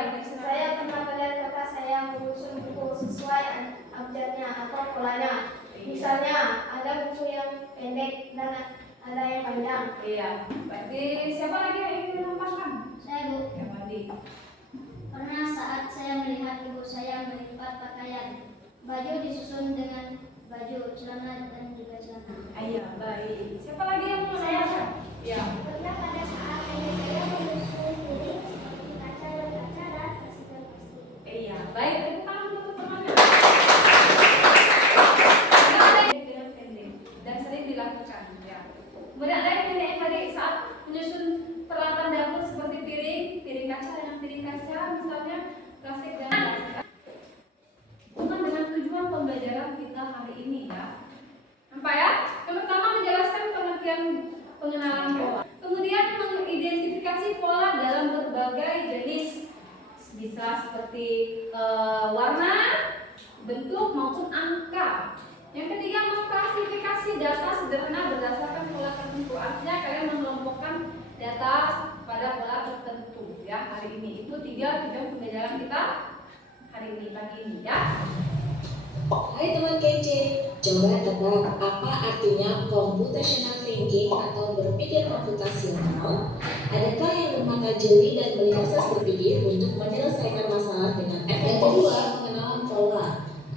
Saya pernah melihat kakak saya menyusun buku sesuai abjadnya atau polanya. Misalnya ada buku yang pendek dan ada yang panjang. Iya. Berarti siapa lagi yang ingin menambahkan? Saya, Bu. Ya, Mandi. Pernah saat saya melihat ibu saya melipat pakaian, baju disusun dengan baju, celana dan juga celana. Iya, baik. Siapa lagi yang mau menambahkan? Ya. Pernah pada saat ayah saya menyusun piring seperti kaca dan plastik. Iya, baik. Tepuk tangan untuk teman-teman. Dengan pendek dan sering dilakukan. Ya. Kemudian ada yang tadi saat menyusun peralatan dapur seperti piring kaca dengan piring kaca, misalnya plastik dan plastik. Bukan dengan tujuan pembelajaran kita hari ini ya. Nampak ya? Yang pertama menjelaskan pengertian pengenalan pola. Kemudian mengidentifikasi pola dalam berbagai jenis, bisa seperti warna, bentuk maupun angka. Yang ketiga mengklasifikasi data sederhana berdasarkan pola tertentu. Artinya kalian mengelompokkan data pada pola tertentu ya hari ini. Itu 3 tujuan pembelajaran kita hari ini pagi ini ya. Hai teman kece, coba tebak apa artinya computational thinking atau berpikir komputasional? Adakah yang bermata jeli dan melihat proses berpikir untuk menyelesaikan masalah dengan efektif? Yang kedua, pengenalan pola,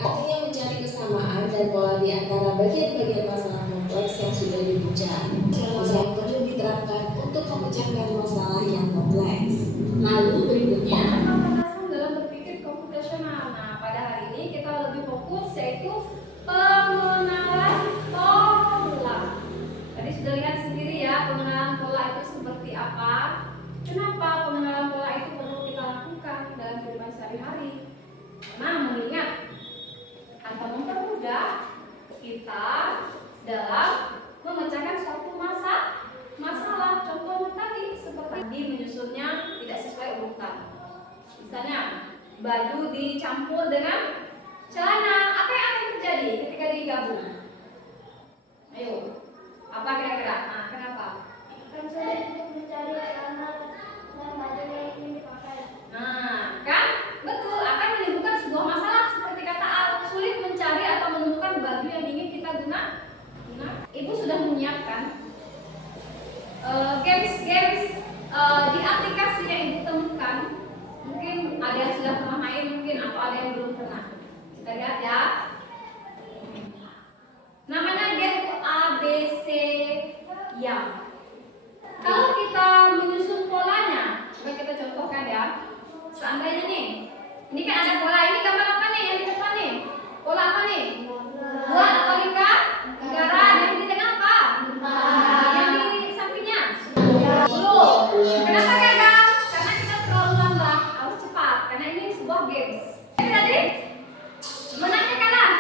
artinya mencari kesamaan dan pola di antara bagian-bagian masalah kompleks yang sudah dibaca. Yang perlu diterapkan untuk memecahkan masalah yang kompleks. Lalu berikutnya, dalam berpikir komputasional. Nah, pada hari ini kita lebih fokus yaitu pengenalan pola. Tadi sudah lihat sendiri ya pengenalan pola itu seperti apa. Kenapa pengenalan pola itu perlu kita lakukan dalam kehidupan sehari-hari? Karena mengingat atau mempermudah kita dalam memecahkan suatu masalah. Contohnya tadi seperti menyusunnya tidak sesuai urutan. Misalnya baju dicampur dengan celana, apa yang akan terjadi ketika digabung? Ayo, apa kira-kira? Nah, kenapa? Kan sulit untuk mencari celana dan baju yang ingin dipakai. Nah, kan? Betul, akan menimbulkan sebuah masalah seperti kata Al, sulit mencari atau menemukan baju yang ingin kita gunakan. Ibu sudah menyiapkan games di aplikasi yang ibu temukan. Mungkin ada yang sudah pernah main, mungkin atau ada yang belum pernah. Kita lihat ya. Namanya game ABC ya. Kalau kita menyusun polanya, coba kita contohkan ya. Seandainya nih, ini kan ada pola, ini gambar apa nih yang di depan nih? Pola apa nih? Buat atau lingkar? Lingkaran. Yang di tengah apa? Yang di sampingnya? Belum. Kenapa gagal? Karena kita terlalu lambat, harus cepat. Karena ini sebuah games. Jadi tadi menangnya kalah.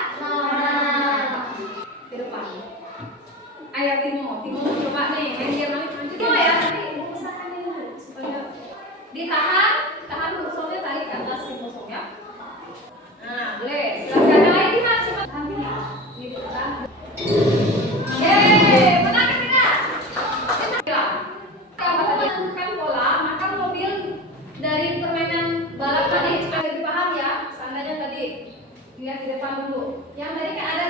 Ke depan. Ayo Timo coba nih. Timo ya, nanti ibu pesankan ini dulu supaya ditahan dulu soalnya tarik ke atas si kosong ya. Nah, boleh. Silakan yang lain gimana coba tahan ini. Gitu kan. Menang tidak? Kalau menentukan pola, maka mobil dari permainan balap tadi supaya lebih paham ya. Seandainya tadi lihat di depan dulu. Yang tadi kan ada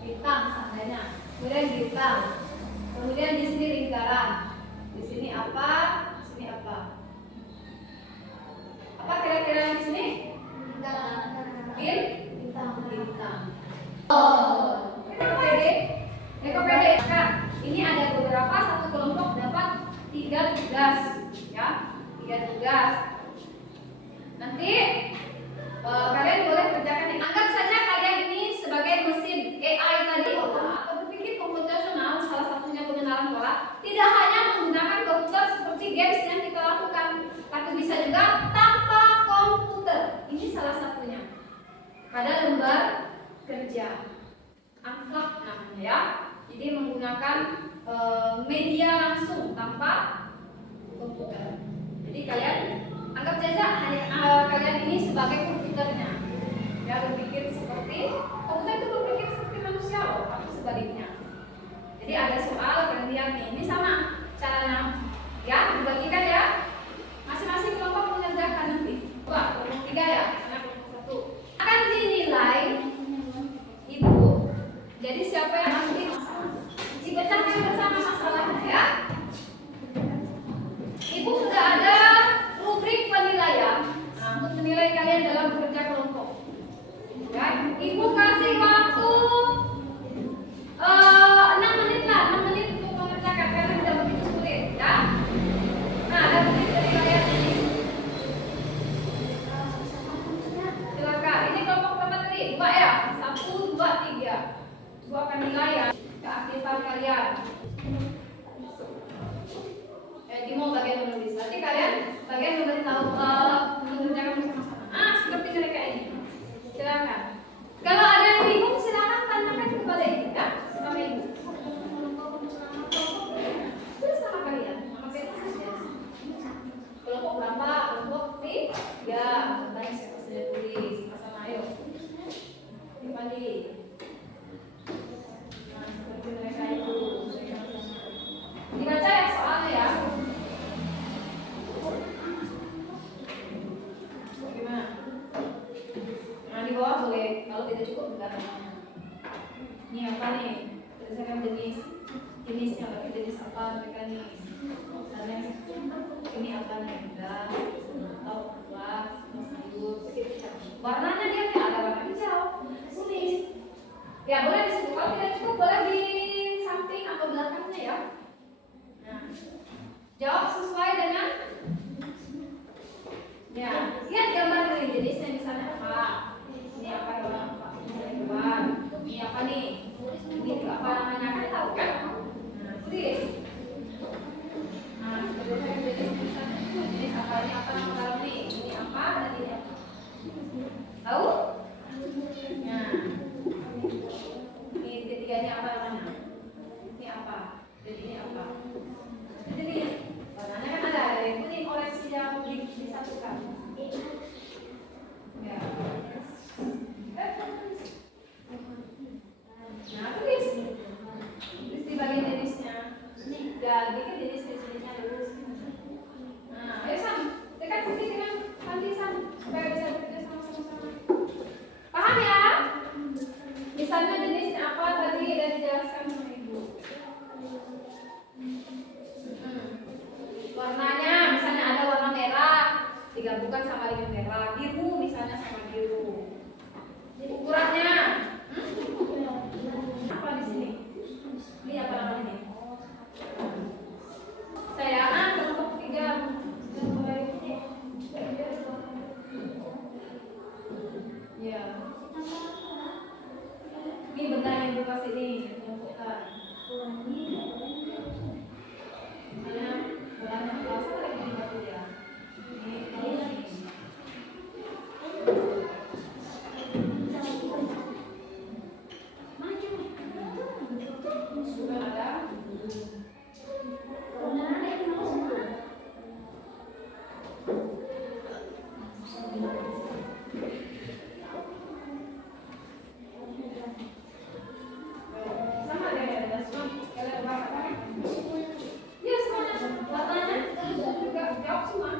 bintang seandainya. Kemudian bintang. Kemudian di sini lingkaran. Di sini apa? Di sini apa? Apa kira-kira yang di sini? Bintang. Oh, pede. Nah, ini ada beberapa, satu kelompok dapat 3 tugas, ya, 3 tugas. Nanti kalian boleh kerjakan ini. Anggap saja kalian ini sebagai mesin AI tadi atau berpikir komputasional, salah satunya pengenalan pola. Tidak hanya menggunakan komputer seperti games yang kita lakukan, tapi bisa juga tanpa komputer. Ini salah satunya. Pada lembar kerja Unplug namanya ya. Jadi menggunakan media langsung tanpa komputer. Jadi kalian anggap saja kalian ini sebagai komputernya. Ya, berpikir seperti komputer itu berpikir seperti manusia loh, tapi sebaliknya. Jadi ada soal kalian lihat nih, ini sama caranya ya, dibagikan ya. Masing-masing kelompok mengerjakan nanti. bagian menulis. Nanti kalian bagian memberitahu mengerjakan bersama-sama. Seperti mereka ini. Silakan. Kalau ada yang bingung silakan tanyakan kepada ibu ya, sama ibu. Bersama kalian, sama kita saja. Kelompok berapa? Kelompok 3. Baik, saya sudah tulis. Sama ayo. Kembali. Nah, seperti mereka itu. Dibaca ya soalnya ya. Bagaimana? Nah, di bawah boleh. Kalau tidak cukup enggak. Ini apa nih? Berdasarkan jenisnya, tapi jenis apa mereka nih? Misalnya ini apa nih? Gas, atau buah, sayur, begitu. Warnanya dia ada warna hijau. Tulis. Ya boleh di situ. Kalau tidak cukup boleh di samping atau belakangnya ya. Nah, jawab sesuai dengan ya. Lihat gambar dari jenisnya misalnya apa? Ini apa hewan apa? Ini hewan. Ini apa nih? Ini apa namanya kan tahu kan? Nah, tulis. Nah, berdasarkan jenis misalnya jenis apa ini apa nama kalau nih? Ini apa dan ini apa? Tahu? Nah, ini ketiganya apa namanya? Ini apa? Dan ini apa? Jadi warnanya kan ada yang kuning, orange, hijau, disatukan. Ya. Nah, tulis di bagian jenisnya. Ya, bikin jenis-jenisnya dulu. Nah, ayo Sam, dekat sini dengan Santi Sam, supaya bisa bekerja sama-sama. Paham ya? Misalnya jenisnya apa tadi udah dijelaskan sama ibu. Warnanya misalnya ada warna merah digabungkan sama dengan merah, biru misalnya sama biru. Ukurannya apa di sini? Ini apa namanya? Sayangan kelompok 3. Ya. Ini benda yang bekas ini menentukan. Misalnya bolanya puasa lagi di batu ya. Ini juga ada. Sama ada semua. Kalian apa? Ya semuanya. Warnanya juga jawab semua.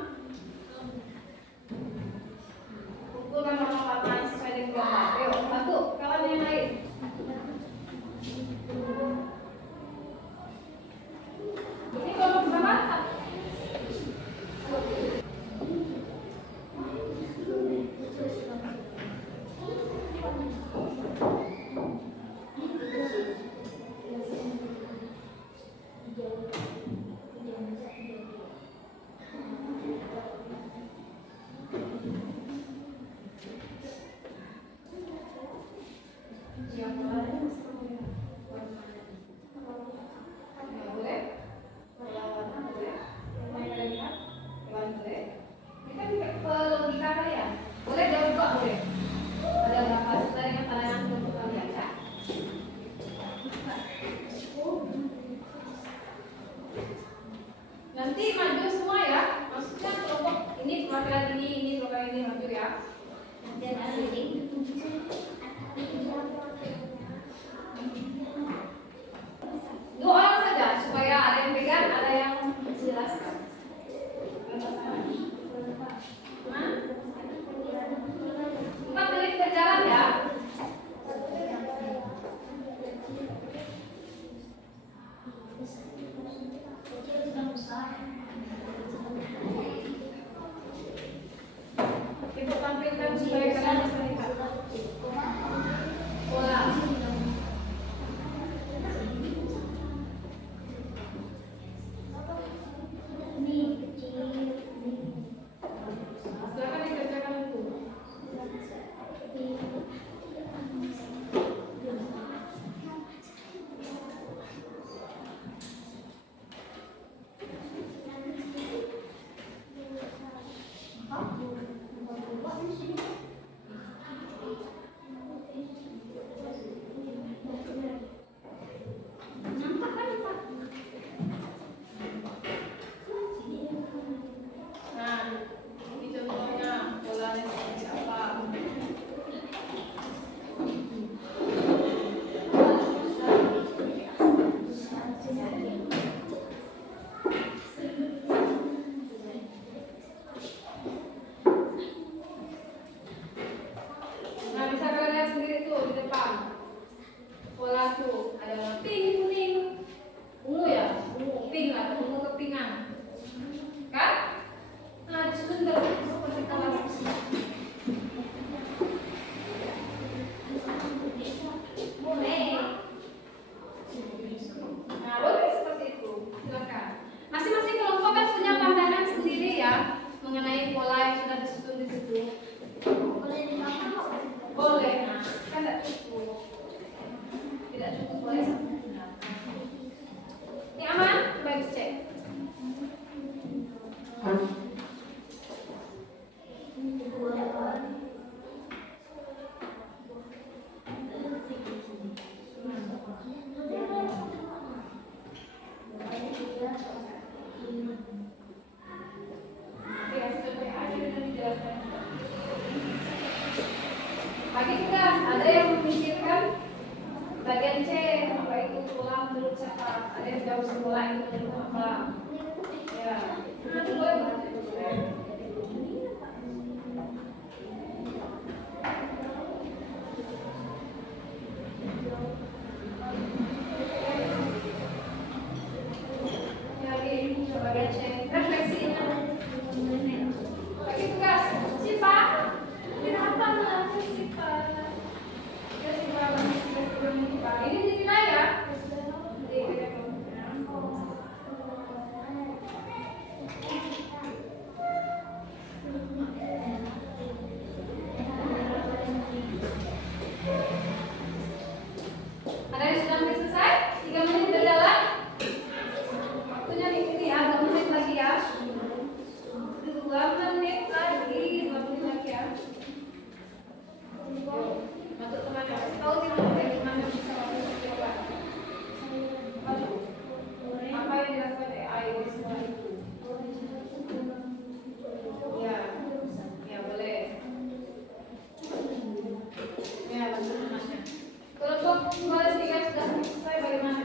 Ukurkan warna sesuai dengan kelompok. Yuk, bantu kawan yang lain. Ini kelompok berapa? Nanti maju semua ya, maksudnya kelompok ini perwakilan ini perwakilan ini maju ya. Dua orang saja supaya ada yang pegang, ada yang menjelaskan. Nah, 4 menit berjalan ya. Ibu tampilkan supaya kalian bisa lihat. Bola. Bagi tugas, ada yang memikirkan bagian C, apa itu tulang menurut siapa? Ada yang jawab sekolah itu menurut apa? Ya, itu boleh. Jadi ini bagian C, refleksinya. Bagi tugas, siapa? Kenapa melakukan sifat? Ya sifat ini dinilai ya. Ada yang sudah selesai? 3 menit berjalan. Waktunya diikuti ya, 2 menit lagi ya. 2 menit lagi, 2 menit lagi ya. Untuk temannya, tahu tidak dari mana bisa waktu coba? Apa yang dilakukan AI semua itu? Ya, ya boleh. Ya, bantu temannya. Kelompok balas 3 sudah selesai, bagaimana?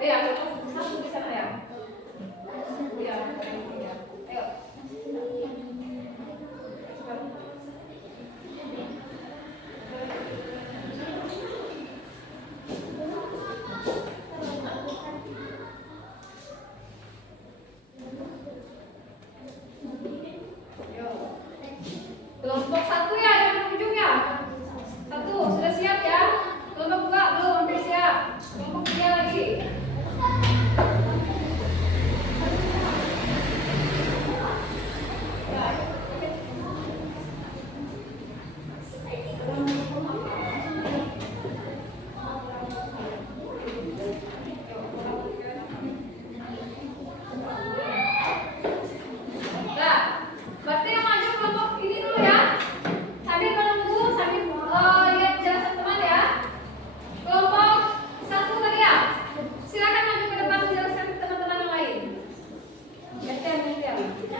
Ya, satu di sana ya. Ya, ya. Ayo. Kelompok 1 ya, yang ujung ya. 1 sudah siap ya. Kelompok 2 belum, hampir siap. Kelompok 3 lagi. Nah, berarti yang maju kelompok ini dulu ya. Sambil menunggu, sambil lihat jelasan teman ya. Kelompok 1 tadi ya. Silakan maju ke depan menjelaskan ke teman-teman yang lain. Baca nanti ya. Baca.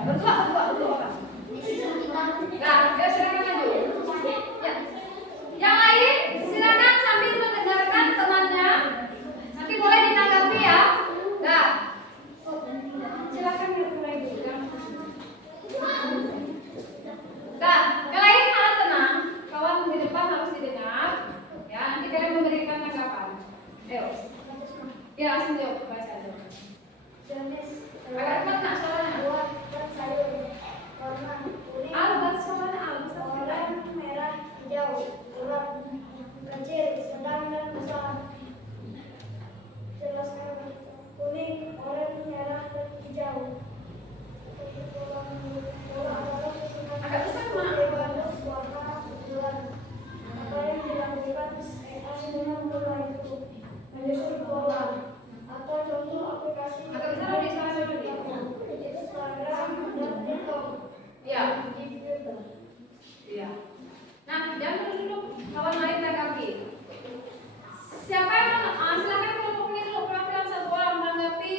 Berdua orang. Nah, ya silakan maju. Ya. Yang lain silakan sambil mendengarkan temannya. Nanti boleh ditanggapi ya. Nah, silakan mulai dulu. Nah, yang lain harap tenang. Kawan di depan harus didengar. Ya, nanti kalian memberikan tanggapan. Ayo. Ya, langsung jawab. Baca aja. Agak cepat nak soalnya. Buat sayur warna kuning, Albat soalnya albat. oranye, merah, hijau, urat, kecil, sedang dan besar. Jelaskan kuning, oranye, merah, dan hijau. Bola adalah susunan Agak besar, Mak. hewan warna bulan. Apa yang dilakukan AI dengan bola itu? Menyusun bola. Atau contoh aplikasi Agak besar di sana dulu. Instagram dan TikTok. Iya. Iya. Nah, jangan dulu kawan lain tanggapi. Siapa yang silakan kelompok ini dulu perwakilan satu orang menanggapi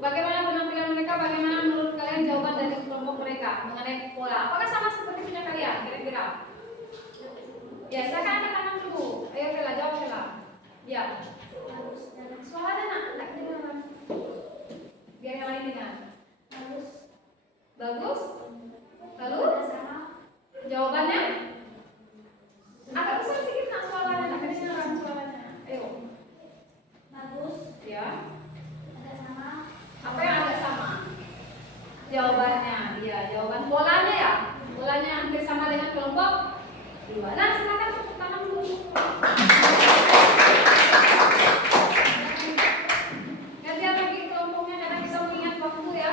bagaimana penampilan mereka, bagaimana menurut kalian jawaban dari kelompok mereka mengenai pola. Apakah sama seperti punya kalian kira-kira? Ya, silakan angkat tangan dulu. Ayo Vela, jawab Vela. Ya. Suaranya nak dengar. Biar yang lain dengar. Bagus. Lalu jawabannya agak besar sedikit nak suaranya, nak kedengaran suaranya. Ayo. Bagus, Ya. agak sama. Apa yang agak sama? Jawabannya, iya, jawaban polanya ya. Polanya hampir sama dengan kelompok 2. Nah, silakan tepuk tangan dulu. Gantian lagi kelompoknya karena kita mengingat waktu ya.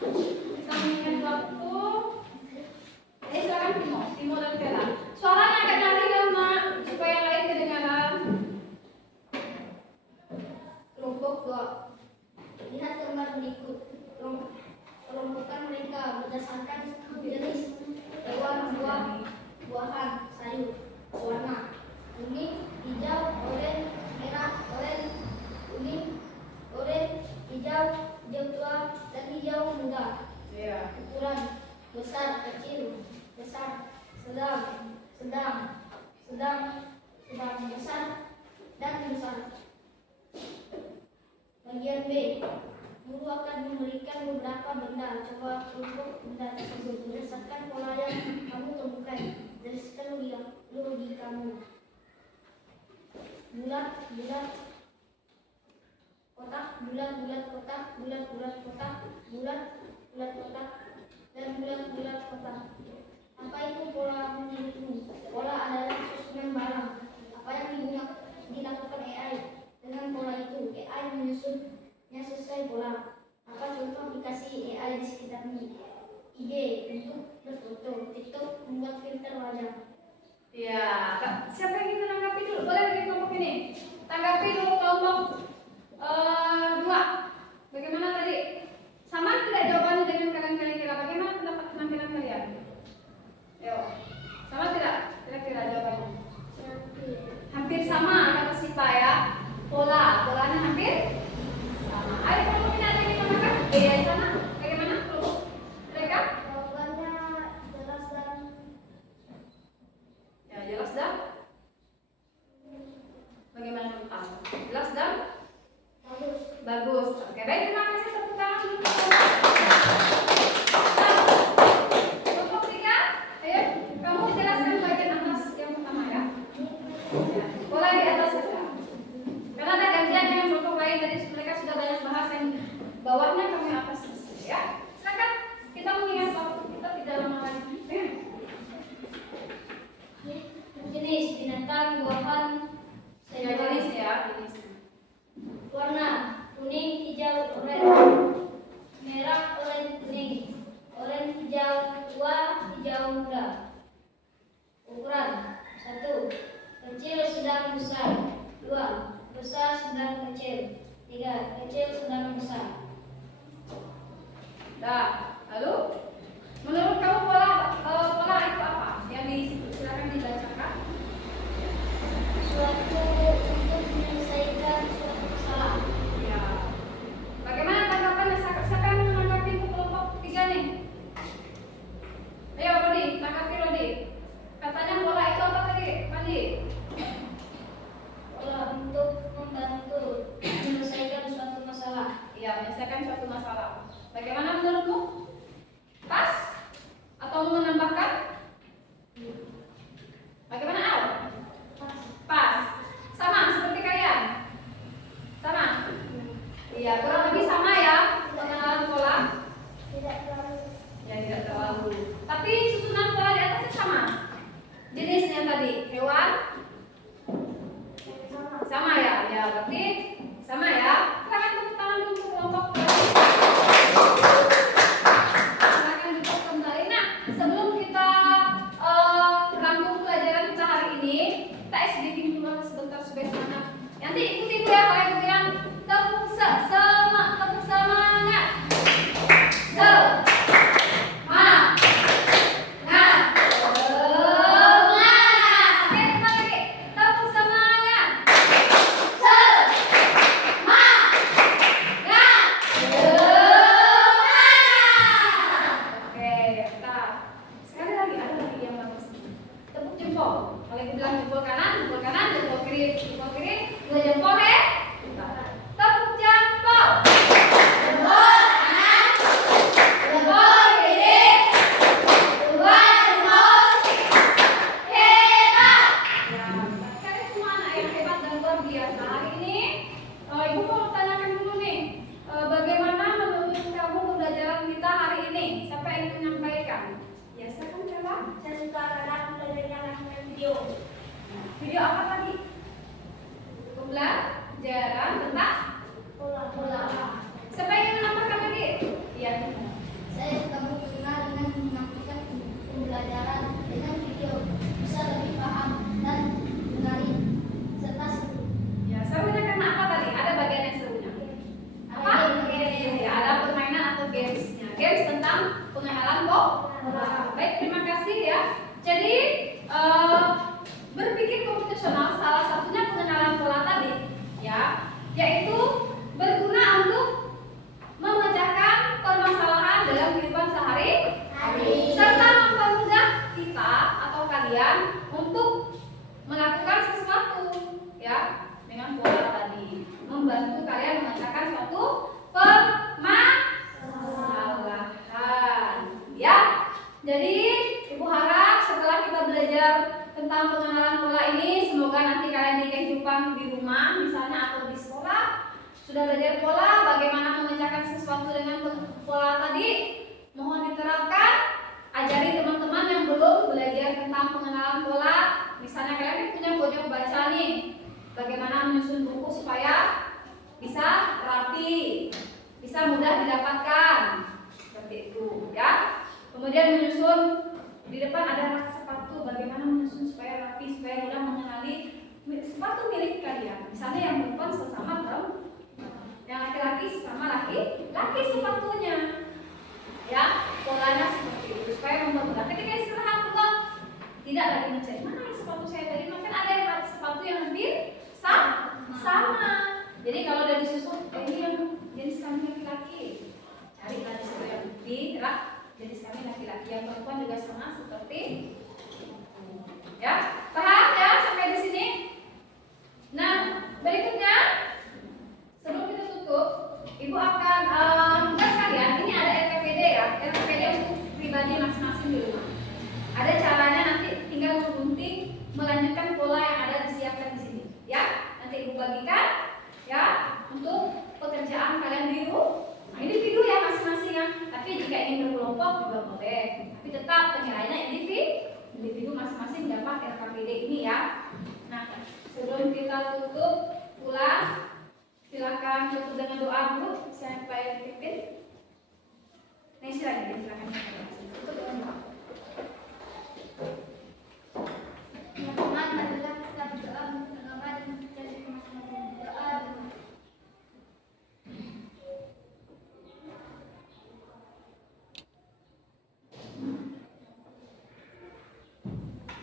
Kita mengingat waktu. Silakan Timo dan Vela. Suaranya agak nyaring ya, Mak, supaya yang lain kedengaran. Kelompok 2. Lihat gambar berikut. Kelompokan mereka berdasarkan jenis hewan, buahan, sayur, warna kuning, hijau, oranye, merah, oranye, kuning, oranye, hijau, hijau tua, dan hijau muda. Iya. Ukuran besar, kecil, besar, sedang, besar, dan besar. Bagian B. Guru akan memberikan beberapa benda. Coba untuk benda tersebut berdasarkan pola yang kamu temukan. Jelaskan logika kamu. Bulat, kotak, bulat, kotak, bulat, kotak, bulat, kotak, dan bulat, kotak. Apa itu pola menurutmu? Pola adalah susunan barang. Apa yang dilakukan AI dengan pola itu? AI menyusunnya sesuai pola. Apa contoh aplikasi AI di sekitarnya? IG untuk berfoto, TikTok membuat filter wajah. Iya, siapa yang ingin menanggapi dulu? Boleh dari kelompok ini. Tanggapi dulu kelompok 2. Bagaimana tadi? Sama tidak jawabannya dengan kalian kira? Bagaimana pendapat penampilan kalian? Ayo, sama tidak? Kira-kira jawabannya? Hampir sama kata Sipa ya. Polanya hampir sama. Ayo kelompok ini ada yang ingin menanggapi? Di sana, bagaimana kelompok mereka? Jawabannya jelas dan Ya, Jenis binatang, buahan, Ya, jenis ya, jenis. warna kuning, hijau, oranye, merah, oranye, kuning, oranye, hijau tua, hijau muda. Ukuran 1. Kecil, sedang, besar. 2. Besar, sedang, kecil. 3. Kecil, sedang, besar. Dah, lalu menurut kamu pola itu apa? Yang di situ silakan dibacakan. Suatu untuk menyelesaikan suatu masalah. Ya. Bagaimana tanggapan siapa yang menanggapi ke kelompok 3 nih? Ayo Rodi, tanggapi Rodi. Katanya pola itu apa tadi, Mandi? Pola untuk membantu menyelesaikan suatu masalah. Iya, menyelesaikan suatu masalah. Bagaimana menurutmu? Pas? Atau mau menambahkan? Bagaimana Al? Pas. Sama seperti kalian? Sama? Iya, kurang lebih sama ya pengenalan pola. Tidak terlalu Ya, tidak terlalu. Tapi susunan pola di atasnya sama. Jenisnya tadi hewan sama ya? Ya, berarti sama ya. Silakan tepuk tangan dulu untuk kelompok tadi. Silakan duduk kembali. Nah, sebelum kita rangkum pelajaran kita hari ini, kita SDP dulu sebentar sebentar. Nanti ikuti ya, kalian bilang tepuk semangat. Jempol kiri, dua jempol ya. Tepuk jempol. Jempol kanan, jempol kiri, dua jempol. Hebat. Ya, kalian semua anak yang hebat dan luar biasa. Hari ini Ibu mau tanyakan dulu nih, bagaimana menurut kamu pembelajaran kita hari ini? Siapa yang ingin menyampaikan? Ya, silakan Bella. Saya suka karena pelajaran video. Video apa tadi? Pembelajaran tentang Pola. siapa yang ingin menambahkan lagi? Iya. Saya suka berguna dengan menyampaikan pembelajaran dengan video, bisa lebih paham dan menarik serta seru. Ya, serunya karena apa tadi? Ada bagian yang serunya. Apa? Ya, ada permainan atau gamesnya. Games tentang pengenalan pola. Baik, terima kasih ya. Jadi berpikir komputasional salah satunya pengenalan pola tadi, ya, yaitu berguna untuk memecahkan permasalahan dalam kehidupan sehari-hari serta mempermudah kita atau kalian untuk melakukan sesuatu, ya, dengan pola tadi, membantu kalian memecahkan suatu permasalahan, ya. Jadi Ibu harap setelah kita belajar tentang pengenalan pola ini, semoga nanti kalian di kehidupan di rumah misalnya atau di sekolah sudah belajar pola, bagaimana memecahkan sesuatu dengan pola tadi, mohon diterapkan. Ajari teman-teman yang belum belajar tentang pengenalan pola, misalnya kalian punya pojok baca nih, bagaimana menyusun buku supaya bisa rapi, bisa mudah didapatkan, seperti itu ya. Kemudian menyusun di depan ada rak sepatu, bagaimana menyusun supaya rapi, supaya mudah mengenali sepatu milik kalian. Misalnya yang perempuan sesama perempuan, yang laki-laki sesama laki-laki sepatunya. Ya, polanya seperti itu supaya mempermudah. Ketika istirahat pulang, tidak lagi mencari mana yang sepatu saya tadi, mungkin ada yang sepatu yang hampir sama. Jadi kalau udah disusun, ini yang jenis kami laki-laki, cari lagi situ yang di rak. Jenis kami laki-laki, yang perempuan juga sama seperti ya, paham ya sampai di sini. Nah, berikutnya sebelum kita tutup, Ibu akan tugas kalian. Ini ada RPPD ya, RPPD untuk pribadi masing-masing di rumah. Ada caranya, nanti tinggal menggunting melanjutkan pola yang ada disiapkan di sini. Ya, nanti Ibu bagikan ya untuk pekerjaan kalian di rumah. Nah, individu ya masing-masing ya. Tapi jika ingin berkelompok juga boleh. Tapi tetap penilaiannya individu masing-masing dapat RKPD. PD ini ya. Nah, sebelum kita tutup pulang, silakan tutup dengan doa dulu. Saya Pak Pipin. Nah, silakan. Tutup dengan doa. Teman-teman, marilah kita berdoa bersama dan mencari masing-masing doa.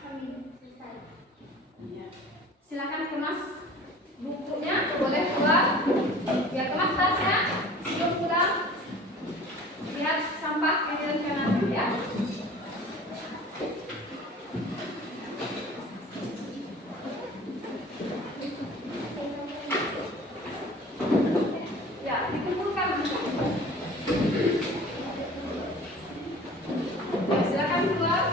Amin. Selesai. Silakan kemas bukunya, boleh keluar. Ya, kemas tasnya. Sebelum pulang, lihat sampah kanan kanan ya. Ya, dikumpulkan. Ya, silakan keluar.